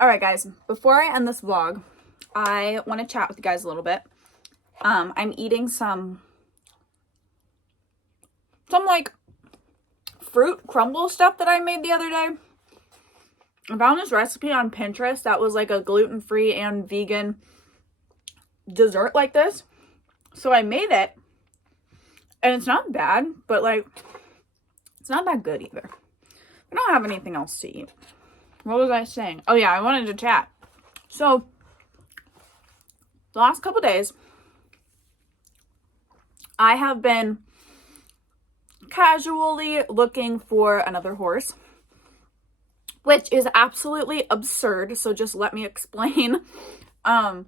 All right, guys, before I end this vlog, I want to chat with you guys a little bit. I'm eating some like fruit crumble stuff that I made the other day. I found this recipe on Pinterest that was like a gluten-free and vegan dessert like this. So I made it, and it's not bad, but like, it's not that good either. I don't have anything else to eat. What was I saying? Oh yeah, I wanted to chat. So, the last couple days, I have been casually looking for another horse, which is absolutely absurd. So just let me explain. I've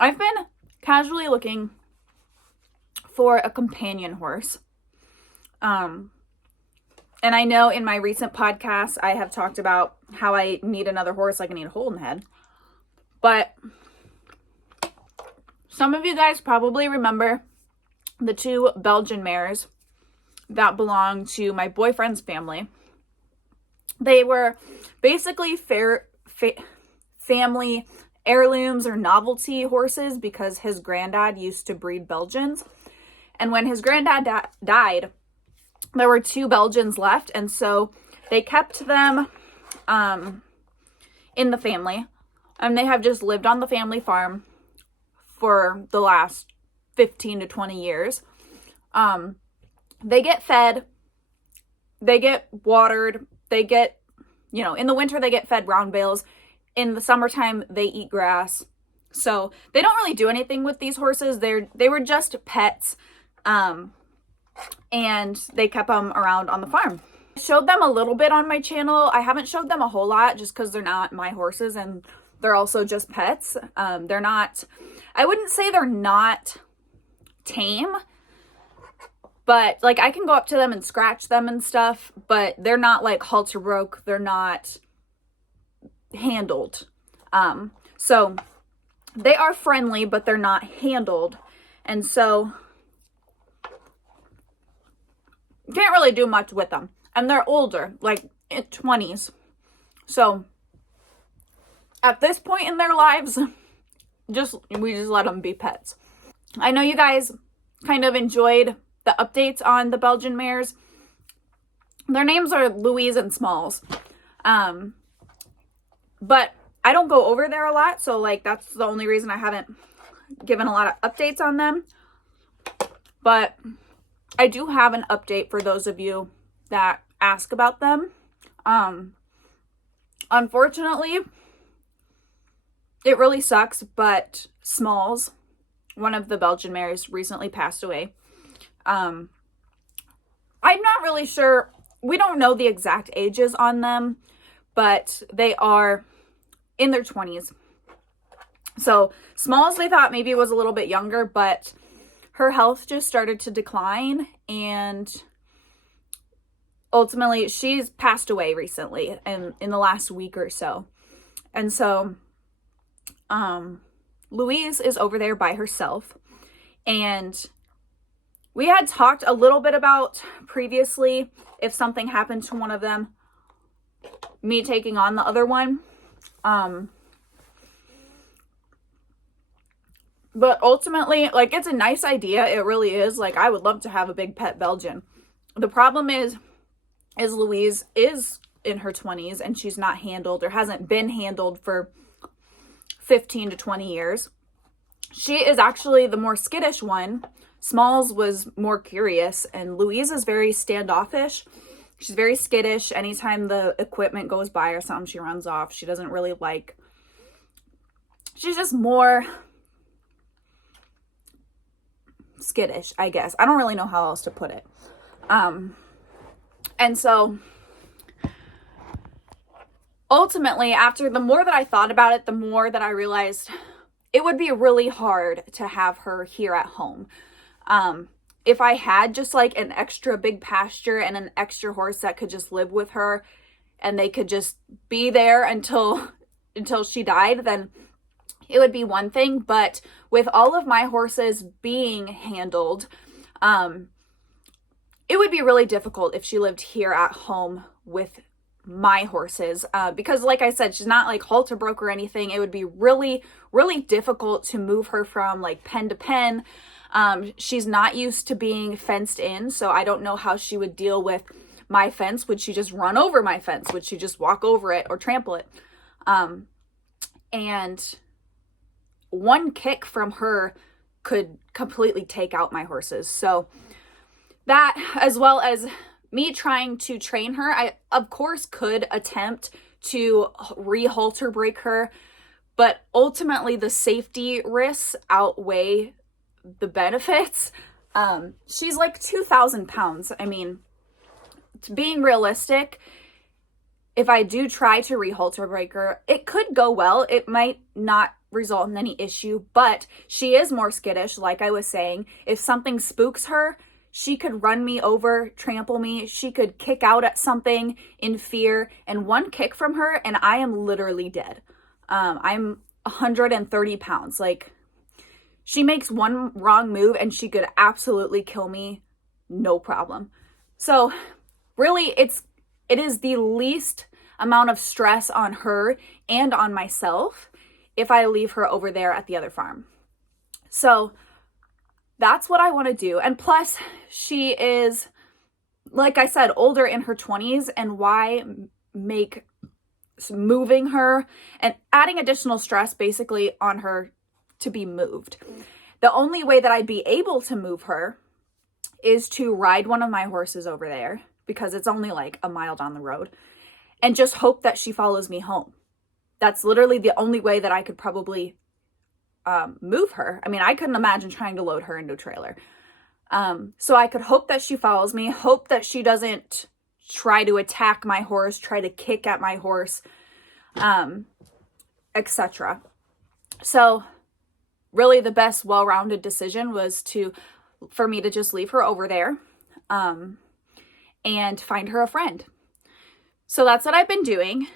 been casually looking for a companion horse. And I know in my recent podcasts, I have talked about how I need another horse, like I need a hole in the head. But some of you guys probably remember the two Belgian mares that belong to my boyfriend's family. They were basically family heirlooms or novelty horses because his granddad used to breed Belgians. And when his granddad died, there were two Belgians left, and so they kept them in the family, and they have just lived on the family farm for the last 15 to 20 years. They get fed, they get watered, they get, in the winter they get fed round bales. In the summertime, they eat grass. So they don't really do anything with these horses. They were just pets. And they kept them around on the farm. I showed them a little bit on my channel. I haven't showed them a whole lot just because they're not my horses and they're also just pets. They're not, I wouldn't say they're not tame, but like I can go up to them and scratch them and stuff, but they're not like halter broke. They're not handled. So they are friendly, but they're not handled. And so can't really do much with them. And they're older, like in 20s. So at this point in their lives, we just let them be pets. I know you guys kind of enjoyed the updates on the Belgian mares. Their names are Louise and Smalls. But I don't go over there a lot, so like that's the only reason I haven't given a lot of updates on them. But I do have an update for those of you that ask about them. Unfortunately, it really sucks, but Smalls, one of the Belgian mares, recently passed away. I'm not really sure. We don't know the exact ages on them, but they are in their 20s. So Smalls, they thought maybe was a little bit younger, but her health just started to decline, and ultimately she's passed away recently in the last week or so. And so Louise is over there by herself, and we had talked a little bit about previously if something happened to one of them, me taking on the other one. But ultimately, like, it's a nice idea. It really is. Like, I would love to have a big pet Belgian. The problem is Louise is in her 20s and she's not handled or hasn't been handled for 15 to 20 years. She is actually the more skittish one. Smalls was more curious, and Louise is very standoffish. She's very skittish. Anytime the equipment goes by or something, she runs off. She doesn't really like, she's just more skittish, I guess. I don't really know how else to put it. And so ultimately, after the more that I thought about it, the more that I realized it would be really hard to have her here at home. If I had just like an extra big pasture and an extra horse that could just live with her and they could just be there until she died, then it would be one thing. But with all of my horses being handled, it would be really difficult if she lived here at home with my horses, because like I said, she's not like halter broke or anything. It would be really, really difficult to move her from like pen to pen. She's not used to being fenced in, so I don't know how she would deal with my fence. Would she just run over my fence? Would she just walk over it or trample it? And one kick from her could completely take out my horses. So that, as well as me trying to train her, I of course could attempt to re-halter break her, but ultimately the safety risks outweigh the benefits. She's like 2,000 pounds. I mean, being realistic, if I do try to re-halter break her, it could go well. It might not result in any issue, but she is more skittish, like I was saying. If something spooks her, she could run me over, trample me. She could kick out at something in fear, and one kick from her and I am literally dead. I'm 130 pounds. Like, she makes one wrong move and she could absolutely kill me, no problem. So really, it is the least amount of stress on her and on myself if I leave her over there at the other farm. So that's what I want to do. And plus, she is, like I said, older, in her 20s, and why make moving her and adding additional stress basically on her to be moved? The only way that I'd be able to move her is to ride one of my horses over there, because it's only like a mile down the road, and just hope that she follows me home. That's literally the only way that I could probably move her. I mean, I couldn't imagine trying to load her into a trailer. So I could hope that she follows me, hope that she doesn't try to attack my horse, try to kick at my horse, etc. So really the best well-rounded decision was for me to just leave her over there, and find her a friend. So that's what I've been doing.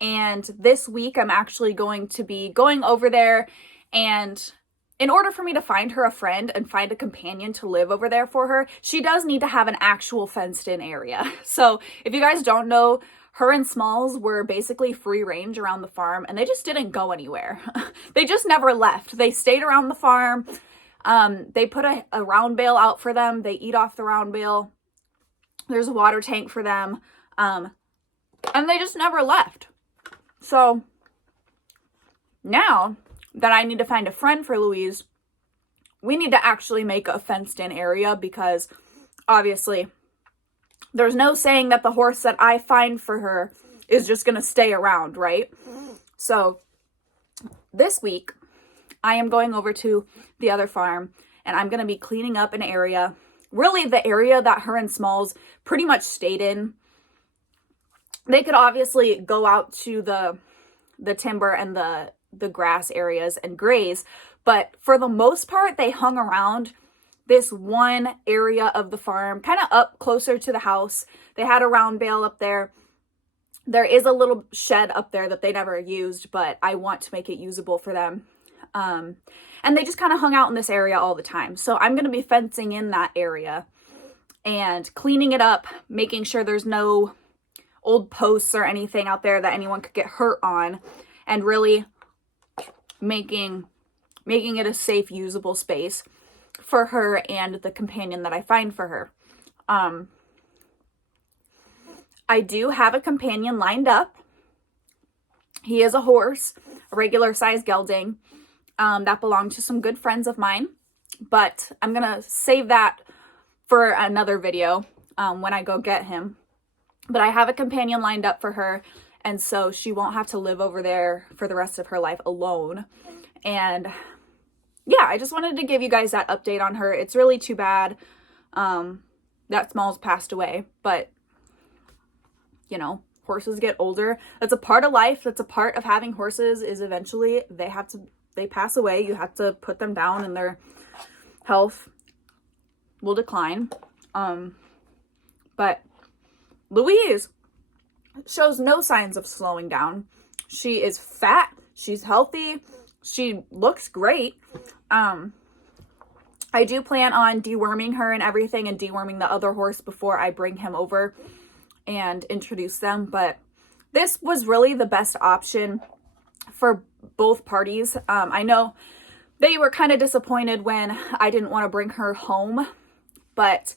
And this week I'm actually going to be going over there, and in order for me to find her a friend and find a companion to live over there for her, she does need to have an actual fenced-in area. So if you guys don't know, her and Smalls were basically free range around the farm, and they just didn't go anywhere. They just never left. They stayed around the farm. They put a round bale out for them. They eat off the round bale. There's a water tank for them. And they just never left. So now that I need to find a friend for Louise, we need to actually make a fenced-in area, because obviously there's no saying that the horse that I find for her is just going to stay around, right? So this week I am going over to the other farm, and I'm going to be cleaning up an area, really the area that her and Smalls pretty much stayed in. They could obviously go out to the timber and the grass areas and graze, but for the most part, they hung around this one area of the farm, kind of up closer to the house. They had a round bale up there. There is a little shed up there that they never used, but I want to make it usable for them. And they just kind of hung out in this area all the time. So I'm going to be fencing in that area and cleaning it up, making sure there's no old posts or anything out there that anyone could get hurt on, and really making it a safe, usable space for her and the companion that I find for her. I do have a companion lined up. He is a horse, a regular size gelding, that belonged to some good friends of mine, but I'm gonna save that for another video when I go get him. But I have a companion lined up for her, and so she won't have to live over there for the rest of her life alone. And yeah, I just wanted to give you guys that update on her. It's really too bad that Smalls passed away, but you know, horses get older. That's a part of life. That's a part of having horses, is eventually they pass away. You have to put them down, and their health will decline. But Louise shows no signs of slowing down. She is fat. She's healthy. She looks great. I do plan on deworming her and everything, and deworming the other horse before I bring him over. and introduce them. But this was really the best option for both parties. I know they were kind of disappointed when I didn't want to bring her home, but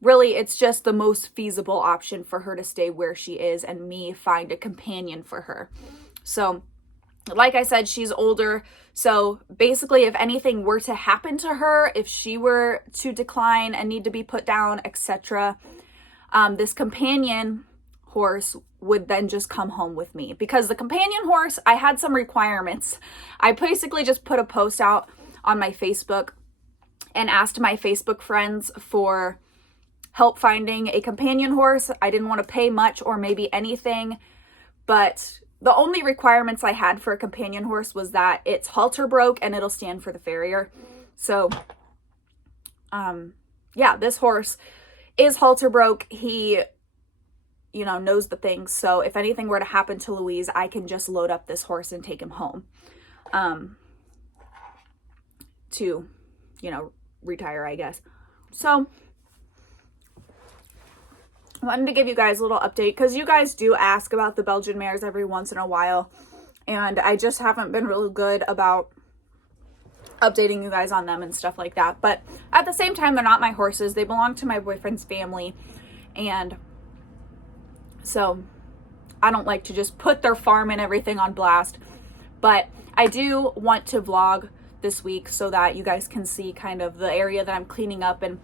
really it's just the most feasible option for her to stay where she is and me find a companion for her. So like I said, she's older. So basically, if anything were to happen to her, if she were to decline and need to be put down, etc., this companion horse would then just come home with me. Because the companion horse, I had some requirements. I basically just put a post out on my Facebook and asked my Facebook friends for help finding a companion horse. I didn't want to pay much or maybe anything, but the only requirements I had for a companion horse was that it's halter broke and it'll stand for the farrier. So, yeah, this horse is halter broke. He, you know, knows the things. So if anything were to happen to Louise, I can just load up this horse and take him home, to, you know, retire, I guess. So I wanted to give you guys a little update because you guys do ask about the Belgian mares every once in a while, and I just haven't been really good about updating you guys on them and stuff like that. But at the same time, they're not my horses. They belong to my boyfriend's family, and so I don't like to just put their farm and everything on blast. But I do want to vlog this week so that you guys can see kind of the area that I'm cleaning up. And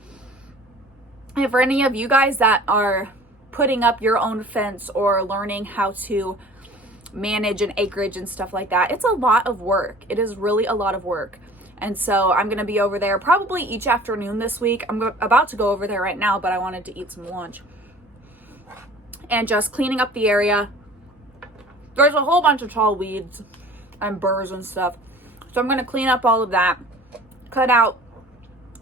for any of you guys that are putting up your own fence or learning how to manage an acreage and stuff like that, it's a lot of work. It is really a lot of work. And so I'm going to be over there probably each afternoon this week. I'm about to go over there right now, but I wanted to eat some lunch. And just cleaning up the area. There's a whole bunch of tall weeds and burrs and stuff. So I'm going to clean up all of that. Cut out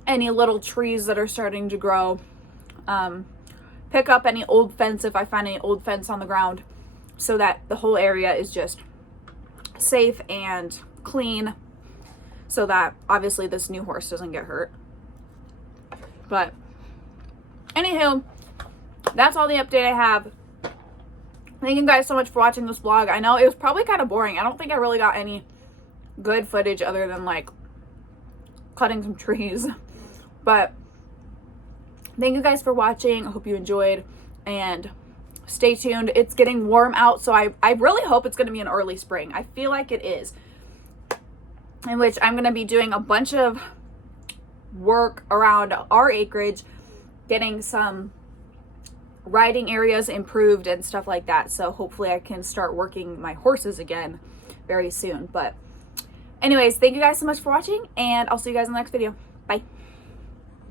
any little trees that are starting to grow. Pick up any old fence if I find any old fence on the ground, so that the whole area is just safe and clean, so that obviously this new horse doesn't get hurt. But anywho, that's all the update I have. Thank you guys so much for watching this vlog. I know it was probably kind of boring. I don't think I really got any good footage other than like cutting some trees. But thank you guys for watching. I hope you enjoyed, and stay tuned. It's getting warm out, so I really hope it's going to be an early spring. I feel like it is, in which I'm going to be doing a bunch of work around our acreage, getting some riding areas improved and stuff like that. So hopefully I can start working my horses again very soon. But anyways, thank you guys so much for watching, and I'll see you guys in the next video. Bye.